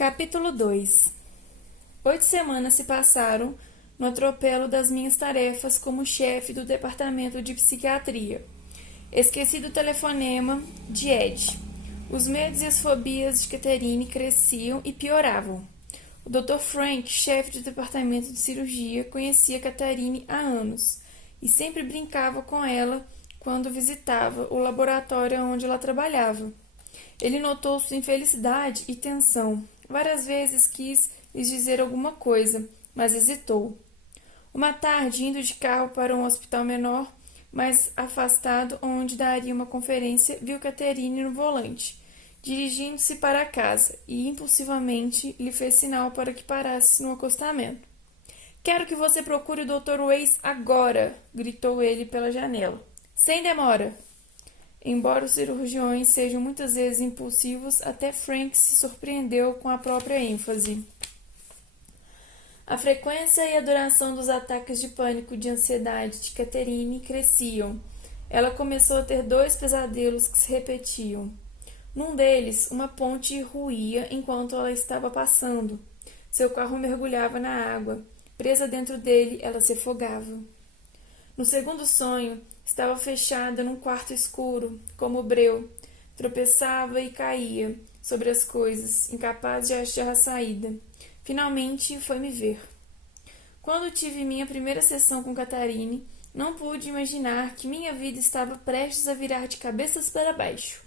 Capítulo 2. 8 semanas se passaram no atropelo das minhas tarefas como chefe do departamento de psiquiatria. Esqueci do telefonema de Ed. Os medos e as fobias de Catherine cresciam e pioravam. O Dr. Frank, chefe do departamento de cirurgia, conhecia Catherine há anos e sempre brincava com ela quando visitava o laboratório onde ela trabalhava. Ele notou sua infelicidade e tensão. Várias vezes quis lhes dizer alguma coisa, mas hesitou. Uma tarde, indo de carro para um hospital menor, mais afastado, onde daria uma conferência, viu Catherine no volante, dirigindo-se para casa, e impulsivamente lhe fez sinal para que parasse no acostamento. "Quero que você procure o Dr. Weiss agora!" gritou ele pela janela. "Sem demora!" Embora os cirurgiões sejam muitas vezes impulsivos, até Frank se surpreendeu com a própria ênfase. A frequência e a duração dos ataques de pânico e de ansiedade de Catherine cresciam. Ela começou a ter 2 pesadelos que se repetiam. Num deles, uma ponte ruía enquanto ela estava passando. Seu carro mergulhava na água. Presa dentro dele, ela se afogava. No segundo sonho, estava fechada num quarto escuro, como breu. Tropeçava e caía sobre as coisas, incapaz de achar a saída. Finalmente foi me ver. Quando tive minha primeira sessão com Catherine, não pude imaginar que minha vida estava prestes a virar de cabeças para baixo.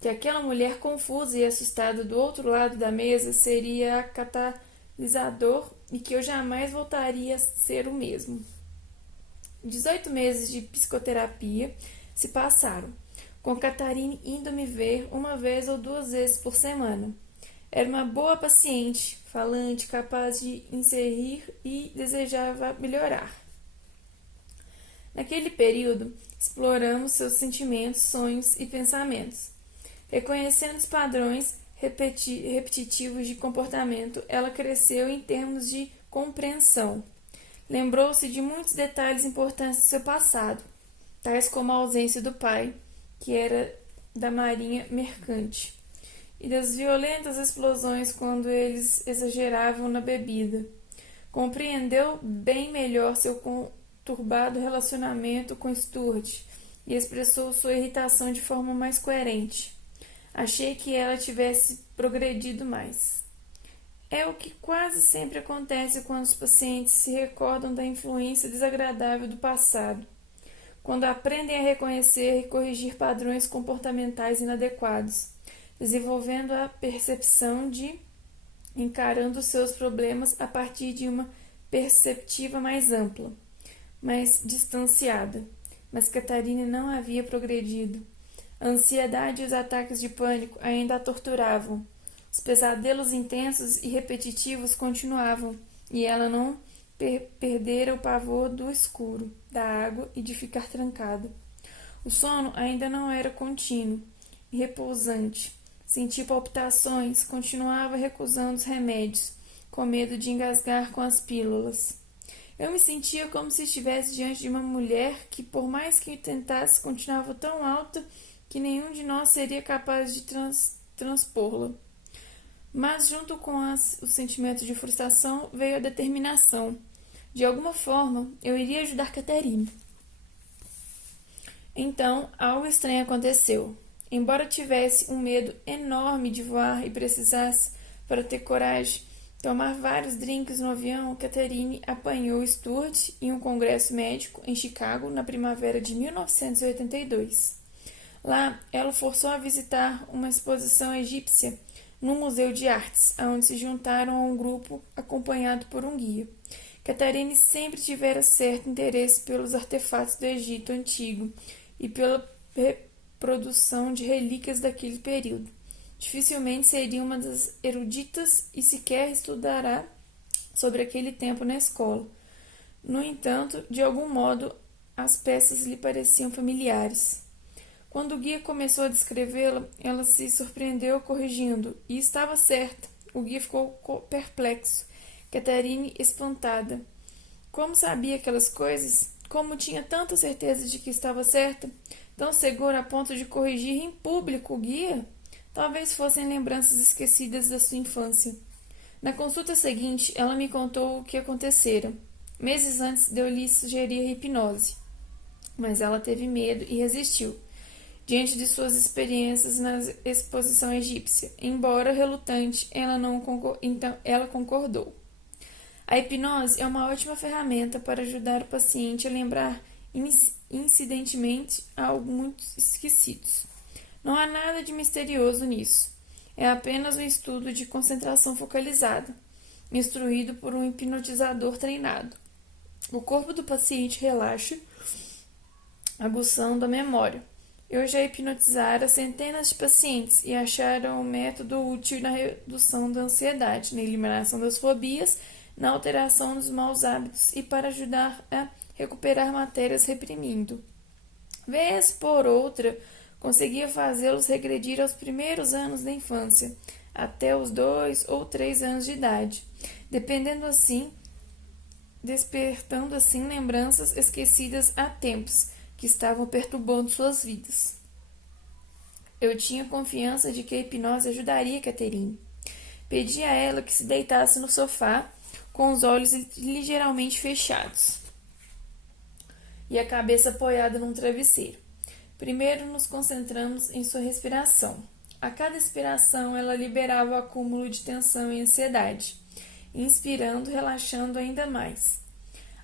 Que aquela mulher confusa e assustada do outro lado da mesa seria a catalisador e que eu jamais voltaria a ser o mesmo. 18 meses de psicoterapia se passaram, com Catherine indo me ver 1 ou 2 vezes por semana. Era uma boa paciente, falante, capaz de inserir e desejava melhorar. Naquele período, exploramos seus sentimentos, sonhos e pensamentos. Reconhecendo os padrões repetitivos de comportamento, ela cresceu em termos de compreensão. Lembrou-se de muitos detalhes importantes do seu passado, tais como a ausência do pai, que era da marinha mercante, e das violentas explosões quando eles exageravam na bebida. Compreendeu bem melhor seu conturbado relacionamento com Stuart e expressou sua irritação de forma mais coerente. Achei que ela tivesse progredido mais. É o que quase sempre acontece quando os pacientes se recordam da influência desagradável do passado, quando aprendem a reconhecer e corrigir padrões comportamentais inadequados, desenvolvendo a percepção de encarando seus problemas a partir de uma perspectiva mais ampla, mais distanciada. Mas Catherine não havia progredido. A ansiedade e os ataques de pânico ainda a torturavam. Os pesadelos intensos e repetitivos continuavam, e ela não perdera o pavor do escuro, da água e de ficar trancada. O sono ainda não era contínuo e repousante. Sentia palpitações, continuava recusando os remédios, com medo de engasgar com as pílulas. Eu me sentia como se estivesse diante de uma mulher que, por mais que tentasse, continuava tão alta que nenhum de nós seria capaz de transpô-la. Mas, junto com o sentimento de frustração, veio a determinação. De alguma forma, eu iria ajudar Catherine. Então, algo estranho aconteceu. Embora tivesse um medo enorme de voar e precisasse, para ter coragem, tomar vários drinks no avião, Catherine apanhou Stuart em um congresso médico em Chicago na primavera de 1982. Lá, ela o forçou a visitar uma exposição egípcia no Museu de Artes, onde se juntaram a um grupo acompanhado por um guia. Catherine sempre tivera certo interesse pelos artefatos do Egito Antigo e pela reprodução de relíquias daquele período. Dificilmente seria uma das eruditas e sequer estudará sobre aquele tempo na escola. No entanto, de algum modo, as peças lhe pareciam familiares. Quando o guia começou a descrevê-la, ela se surpreendeu corrigindo, e estava certa. O guia ficou perplexo, Catherine espantada. Como sabia aquelas coisas? Como tinha tanta certeza de que estava certa? Tão segura a ponto de corrigir em público o guia? Talvez fossem lembranças esquecidas da sua infância. Na consulta seguinte, ela me contou o que acontecera. Meses antes de eu lhe sugerir a hipnose, mas ela teve medo e resistiu, diante de suas experiências na exposição egípcia. Embora relutante, então ela concordou. A hipnose é uma ótima ferramenta para ajudar o paciente a lembrar incidentalmente algo muito esquecidos. Não há nada de misterioso nisso. É apenas um estudo de concentração focalizada, instruído por um hipnotizador treinado. O corpo do paciente relaxa, aguçando a memória. Eu já hipnotizara centenas de pacientes e acharam um método útil na redução da ansiedade, na eliminação das fobias, na alteração dos maus hábitos e para ajudar a recuperar matérias reprimindo. Vez por outra, conseguia fazê-los regredir aos primeiros anos da infância, até os 2 ou 3 anos de idade, despertando assim lembranças esquecidas há tempos, que estavam perturbando suas vidas. Eu tinha confiança de que a hipnose ajudaria Catherine. Pedi a ela que se deitasse no sofá, com os olhos ligeiramente fechados e a cabeça apoiada num travesseiro. Primeiro nos concentramos em sua respiração. A cada expiração, ela liberava o acúmulo de tensão e ansiedade, inspirando, relaxando ainda mais.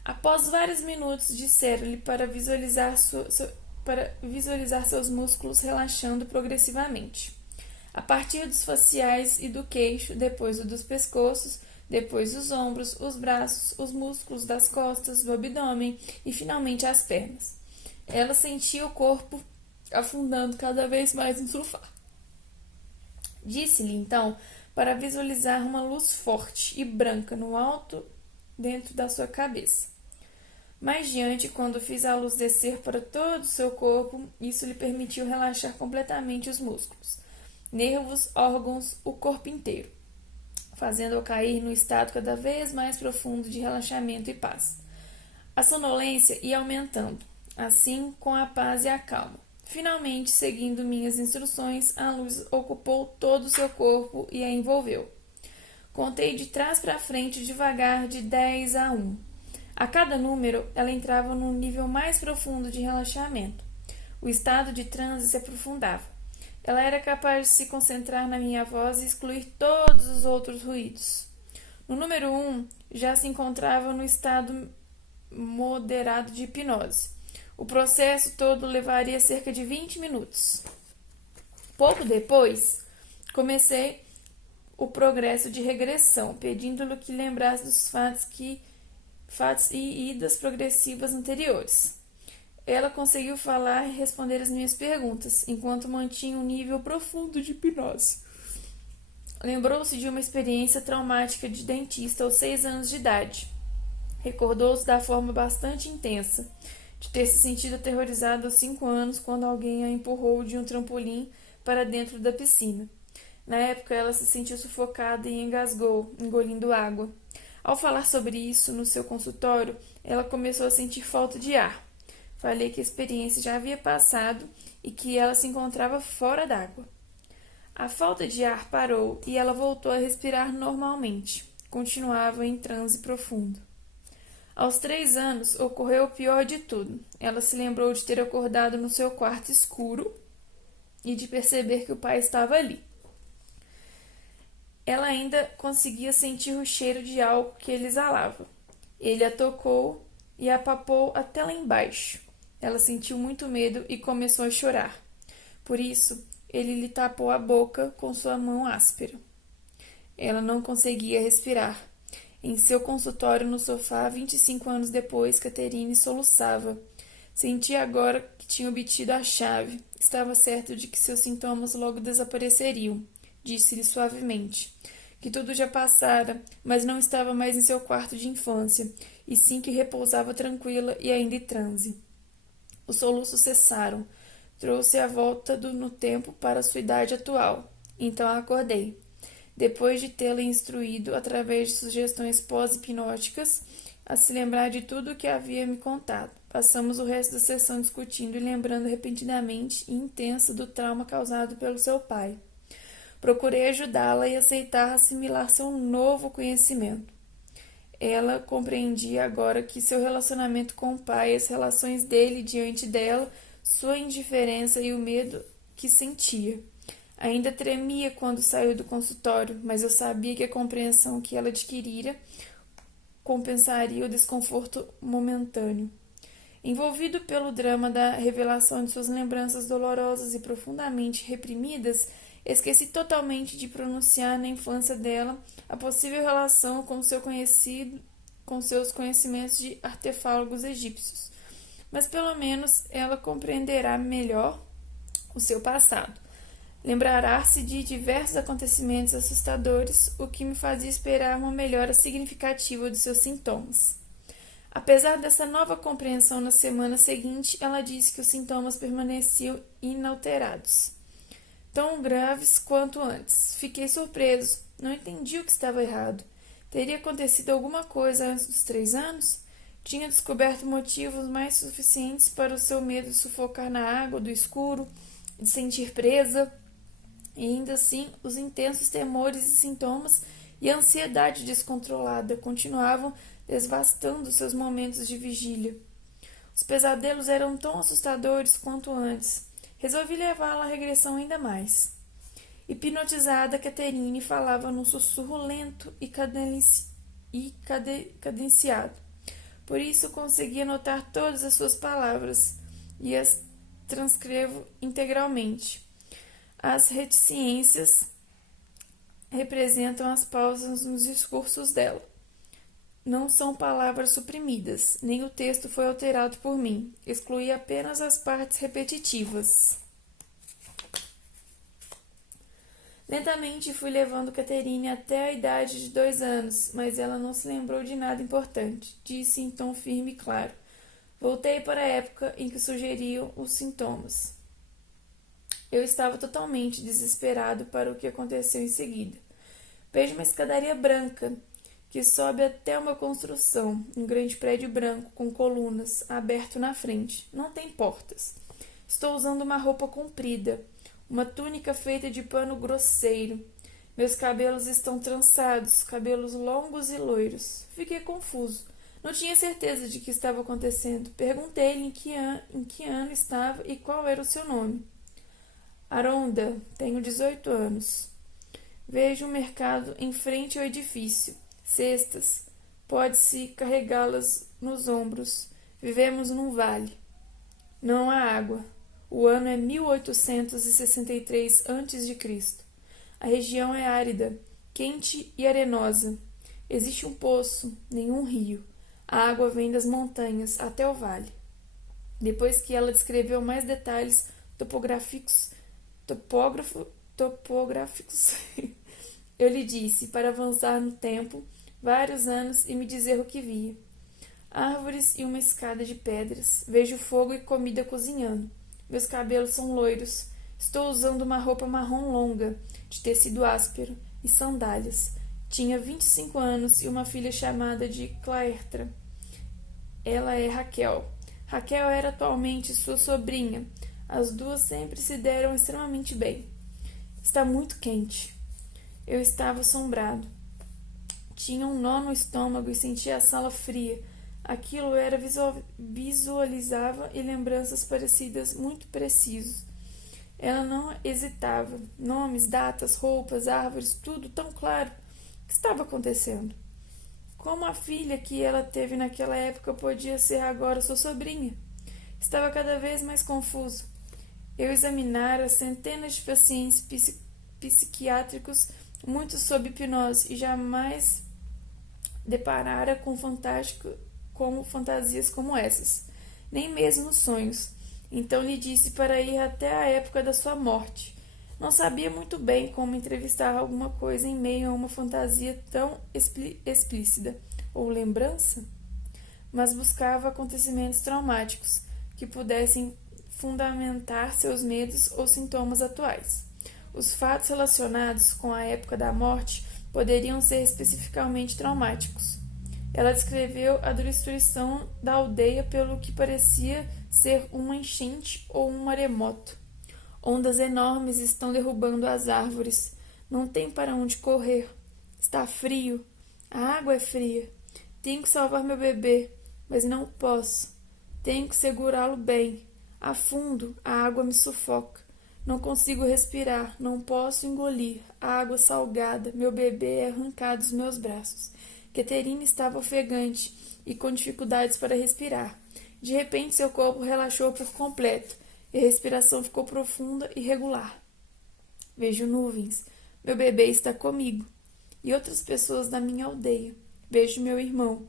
Após vários minutos, disseram-lhe para visualizar seus músculos relaxando progressivamente. A partir dos faciais e do queixo, depois dos pescoços, depois os ombros, os braços, os músculos das costas, do abdômen e finalmente as pernas. Ela sentia o corpo afundando cada vez mais no sofá. Disse-lhe, então, para visualizar uma luz forte e branca no alto dentro da sua cabeça. Mais diante, quando fiz a luz descer para todo o seu corpo, isso lhe permitiu relaxar completamente os músculos, nervos, órgãos, o corpo inteiro, fazendo-o cair no estado cada vez mais profundo de relaxamento e paz. A sonolência ia aumentando, assim com a paz e a calma. Finalmente, seguindo minhas instruções, a luz ocupou todo o seu corpo e a envolveu. Contei de trás para frente devagar de 10 a 1. A cada número, ela entrava num nível mais profundo de relaxamento. O estado de transe se aprofundava. Ela era capaz de se concentrar na minha voz e excluir todos os outros ruídos. No número 1, já se encontrava no estado moderado de hipnose. O processo todo levaria cerca de 20 minutos. Pouco depois, comecei o progresso de regressão, pedindo-lhe que lembrasse dos fatos e idas progressivas anteriores. Ela conseguiu falar e responder as minhas perguntas, enquanto mantinha um nível profundo de hipnose. Lembrou-se de uma experiência traumática de dentista aos 6 anos de idade. Recordou-se da forma bastante intensa, de ter se sentido aterrorizada aos 5 anos quando alguém a empurrou de um trampolim para dentro da piscina. Na época, ela se sentiu sufocada e engasgou, engolindo água. Ao falar sobre isso no seu consultório, ela começou a sentir falta de ar. Falei que a experiência já havia passado e que ela se encontrava fora d'água. A falta de ar parou e ela voltou a respirar normalmente. Continuava em transe profundo. Aos 3 anos, ocorreu o pior de tudo. Ela se lembrou de ter acordado no seu quarto escuro e de perceber que o pai estava ali. Ela ainda conseguia sentir o cheiro de álcool que ele exalava. Ele a tocou e a papou até lá embaixo. Ela sentiu muito medo e começou a chorar. Por isso, ele lhe tapou a boca com sua mão áspera. Ela não conseguia respirar. Em seu consultório no sofá, 25 anos depois, Catherine soluçava. Sentia agora que tinha obtido a chave. Estava certo de que seus sintomas logo desapareceriam. Disse-lhe suavemente que tudo já passara, mas não estava mais em seu quarto de infância, e sim que repousava tranquila e ainda em transe. Os soluços cessaram. Trouxe a volta no tempo para sua idade atual. Então a acordei. Depois de tê-la instruído, através de sugestões pós-hipnóticas, a se lembrar de tudo o que havia me contado. Passamos o resto da sessão discutindo e lembrando repentinamente e intensa do trauma causado pelo seu pai. Procurei ajudá-la e aceitar assimilar seu novo conhecimento. Ela compreendia agora que seu relacionamento com o pai, as relações dele diante dela, sua indiferença e o medo que sentia. Ainda tremia quando saiu do consultório, mas eu sabia que a compreensão que ela adquirira compensaria o desconforto momentâneo. Envolvido pelo drama da revelação de suas lembranças dolorosas e profundamente reprimidas, esqueci totalmente de pronunciar na infância dela a possível relação com seus conhecimentos de artefálogos egípcios. Mas pelo menos ela compreenderá melhor o seu passado. Lembrará-se de diversos acontecimentos assustadores, o que me fazia esperar uma melhora significativa dos seus sintomas. Apesar dessa nova compreensão na semana seguinte, ela disse que os sintomas permaneciam inalterados, tão graves quanto antes. Fiquei surpreso, não entendi o que estava errado. Teria acontecido alguma coisa antes dos 3 anos? Tinha descoberto motivos mais suficientes para o seu medo de sufocar na água do escuro, de sentir presa, e ainda assim os intensos temores e sintomas e a ansiedade descontrolada continuavam devastando seus momentos de vigília. Os pesadelos eram tão assustadores quanto antes. Resolvi levá-la à regressão ainda mais. Hipnotizada, Catherine falava num sussurro lento e cadenciado. Por isso conseguia notar todas as suas palavras e as transcrevo integralmente. As reticências representam as pausas nos discursos dela. Não são palavras suprimidas, nem o texto foi alterado por mim. Excluí apenas as partes repetitivas. Lentamente fui levando Catherine até a idade de 2 anos, mas ela não se lembrou de nada importante, disse em tom firme e claro. Voltei para a época em que sugeriam os sintomas. Eu estava totalmente desesperado para o que aconteceu em seguida. Vejo uma escadaria branca que sobe até uma construção, um grande prédio branco com colunas, aberto na frente. Não tem portas. Estou usando uma roupa comprida, uma túnica feita de pano grosseiro. Meus cabelos estão trançados, cabelos longos e loiros. Fiquei confuso. Não tinha certeza de que estava acontecendo. Perguntei-lhe em que ano estava e qual era o seu nome. Aronda, tenho 18 anos. Vejo um mercado em frente ao edifício. Cestas. Pode-se carregá-las nos ombros. Vivemos num vale. Não há água. O ano é 1863 a.C. A região é árida, quente e arenosa. Existe um poço, nenhum rio. A água vem das montanhas até o vale. Depois que ela descreveu mais detalhes topográficos, eu lhe disse para avançar no tempo vários anos e me dizer o que via. Árvores e uma escada de pedras. Vejo fogo e comida cozinhando. Meus cabelos são loiros. Estou usando uma roupa marrom longa, de tecido áspero, e sandálias. Tinha 25 anos e uma filha chamada de Claertra. Ela é Raquel. Raquel era atualmente sua sobrinha. As duas sempre se deram extremamente bem. Está muito quente. Eu estava assombrado. Tinha um nó no estômago e sentia a sala fria. Aquilo era visualizava e lembranças parecidas muito precisos. Ela não hesitava. Nomes, datas, roupas, árvores, tudo tão claro. O que estava acontecendo? Como a filha que ela teve naquela época podia ser agora sua sobrinha? Estava cada vez mais confuso. Eu examinara centenas de pacientes psiquiátricos, muitos sob hipnose, e jamais deparara com fantasias como essas, nem mesmo nos sonhos. Então lhe disse para ir até a época da sua morte. Não sabia muito bem como entrevistar alguma coisa em meio a uma fantasia tão explícita, ou lembrança, mas buscava acontecimentos traumáticos que pudessem fundamentar seus medos ou sintomas atuais. Os fatos relacionados com a época da morte poderiam ser especificamente traumáticos. Ela descreveu a destruição da aldeia pelo que parecia ser uma enchente ou um maremoto. Ondas enormes estão derrubando as árvores. Não tem para onde correr. Está frio. A água é fria. Tenho que salvar meu bebê, mas não posso. Tenho que segurá-lo bem. Afundo, a água me sufoca. Não consigo respirar, não posso engolir. A água salgada, meu bebê é arrancado dos meus braços. Caterina estava ofegante e com dificuldades para respirar. De repente, seu corpo relaxou por completo e a respiração ficou profunda e regular. Vejo nuvens. Meu bebê está comigo. E outras pessoas da minha aldeia. Vejo meu irmão.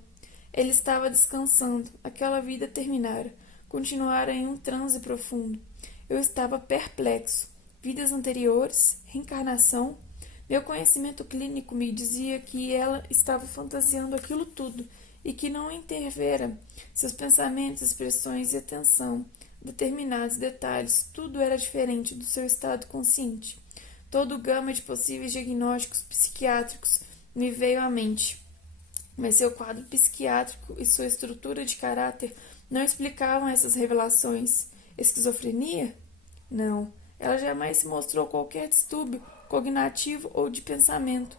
Ele estava descansando. Aquela vida terminara. Continuara em um transe profundo. Eu estava perplexo. Vidas anteriores? Reencarnação? Meu conhecimento clínico me dizia que ela estava fantasiando aquilo tudo e que não intervera. Seus pensamentos, expressões e atenção, determinados detalhes, tudo era diferente do seu estado consciente. Todo o gama de possíveis diagnósticos psiquiátricos me veio à mente, mas seu quadro psiquiátrico e sua estrutura de caráter não explicavam essas revelações. Esquizofrenia? Não, ela jamais se mostrou qualquer distúrbio cognitivo ou de pensamento.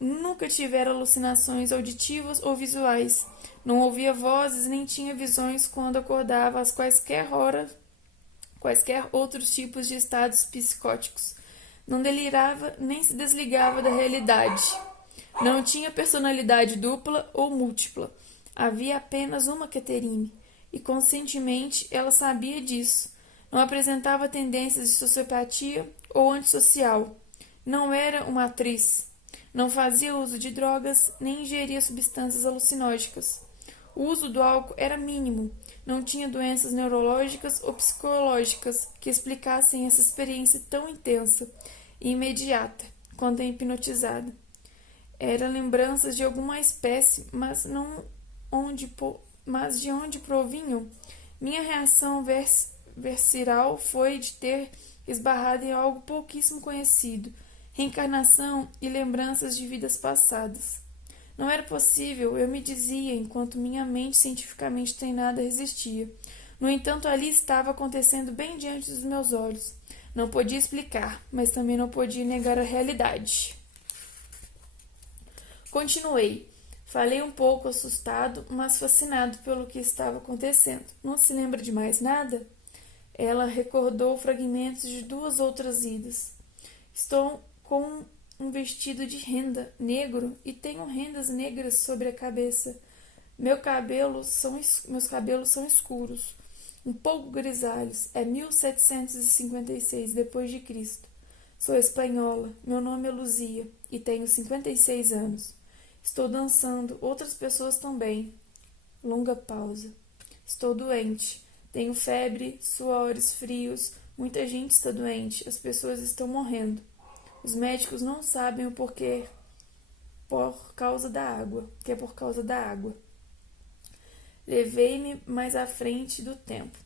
Nunca tivera alucinações auditivas ou visuais. Não ouvia vozes nem tinha visões quando acordava às quaisquer horas, quaisquer outros tipos de estados psicóticos. Não delirava nem se desligava da realidade. Não tinha personalidade dupla ou múltipla. Havia apenas uma Caterine, e conscientemente ela sabia disso. Não apresentava tendências de sociopatia ou antissocial. Não era uma atriz. Não fazia uso de drogas nem ingeria substâncias alucinógenas. O uso do álcool era mínimo. Não tinha doenças neurológicas ou psicológicas que explicassem essa experiência tão intensa e imediata quando hipnotizada. Eram lembranças de alguma espécie, mas de onde provinham? Minha reação visceral foi de ter esbarrado em algo pouquíssimo conhecido, reencarnação e lembranças de vidas passadas. Não era possível, eu me dizia, enquanto minha mente cientificamente treinada resistia. No entanto, ali estava acontecendo bem diante dos meus olhos. Não podia explicar, mas também não podia negar a realidade. Continuei. Falei um pouco assustado, mas fascinado pelo que estava acontecendo. Não se lembra de mais nada? Ela recordou fragmentos de 2 outras idas. Estou com um vestido de renda negro e tenho rendas negras sobre a cabeça. Meus cabelos são escuros, um pouco grisalhos. É 1756 depois de Cristo. Sou espanhola. Meu nome é Luzia e tenho 56 anos. Estou dançando. Outras pessoas também. Longa pausa. Estou doente. Tenho febre, suores frios. Muita gente está doente. As pessoas estão morrendo. Os médicos não sabem o porquê. Por causa da água. Que é por causa da água. Levei-me mais à frente do tempo.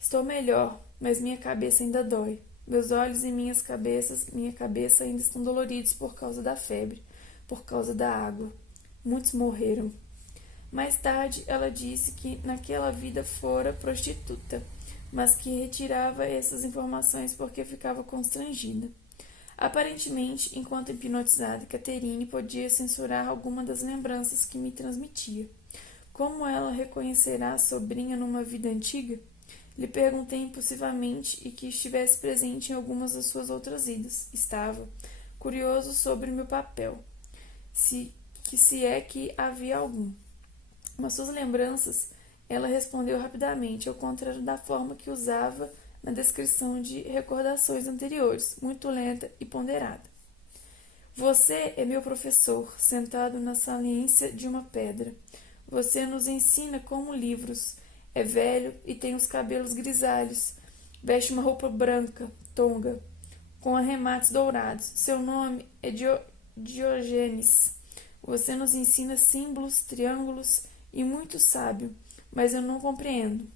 Estou melhor, mas minha cabeça ainda dói. Meus olhos e minha cabeça ainda estão doloridos por causa da febre, por causa da água. Muitos morreram. Mais tarde, ela disse que naquela vida fora prostituta, mas que retirava essas informações porque ficava constrangida. Aparentemente, enquanto hipnotizada, Caterine podia censurar alguma das lembranças que me transmitia. Como ela reconhecerá a sobrinha numa vida antiga? Lhe perguntei impulsivamente e que estivesse presente em algumas das suas outras idas. Estava, curioso sobre meu papel, se é que havia algum. Mas suas lembranças, ela respondeu rapidamente, ao contrário da forma que usava na descrição de recordações anteriores, muito lenta e ponderada. Você é meu professor, sentado na saliência de uma pedra. Você nos ensina como livros. É velho e tem os cabelos grisalhos. Veste uma roupa branca, tonga, com arremates dourados. Seu nome é Diógenes. Você nos ensina símbolos, triângulos e muito sábio, mas eu não compreendo.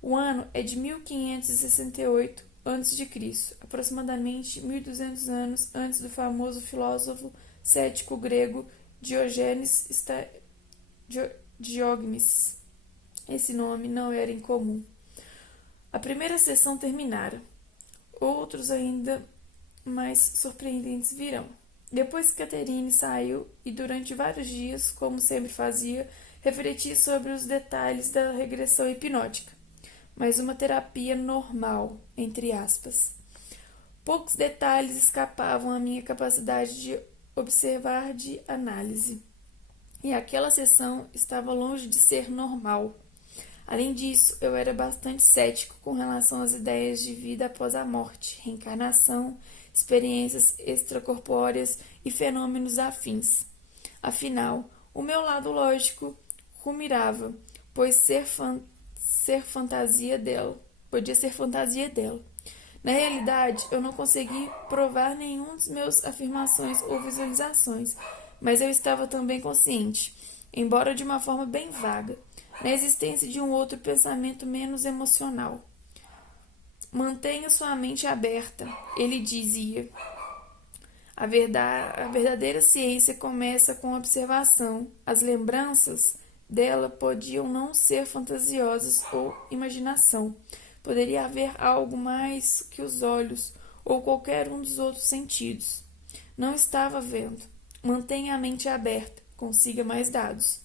O ano é de 1568 a.C., aproximadamente 1200 anos antes do famoso filósofo cético grego Diógenes. Esse nome não era incomum. A primeira sessão terminara. Outros ainda mais surpreendentes virão. Depois que Catherine saiu e durante vários dias, como sempre fazia, refleti sobre os detalhes da regressão hipnótica, mas uma terapia normal, entre aspas. Poucos detalhes escapavam à minha capacidade de observar de análise. E aquela sessão estava longe de ser normal. Além disso, eu era bastante cético com relação às ideias de vida após a morte, reencarnação, experiências extracorpóreas e fenômenos afins. Afinal, o meu lado lógico rumirava, pois ser fantasia dela, podia ser fantasia dela. Na realidade, eu não consegui provar nenhum dos meus afirmações ou visualizações, mas eu estava também consciente, embora de uma forma bem vaga, na existência de um outro pensamento menos emocional. Mantenha sua mente aberta, ele dizia. A verdadeira ciência começa com a observação. As lembranças dela podiam não ser fantasiosas ou imaginação. Poderia haver algo mais que os olhos ou qualquer um dos outros sentidos. Não estava vendo. Mantenha a mente aberta. Consiga mais dados.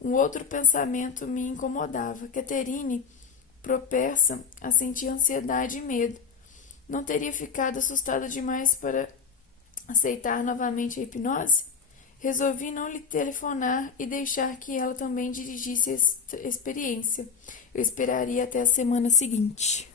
Um outro pensamento me incomodava. Catherine, propensa a sentir ansiedade e medo, não teria ficado assustada demais para aceitar novamente a hipnose? Resolvi não lhe telefonar e deixar que ela também dirigisse a experiência. Eu esperaria até a semana seguinte.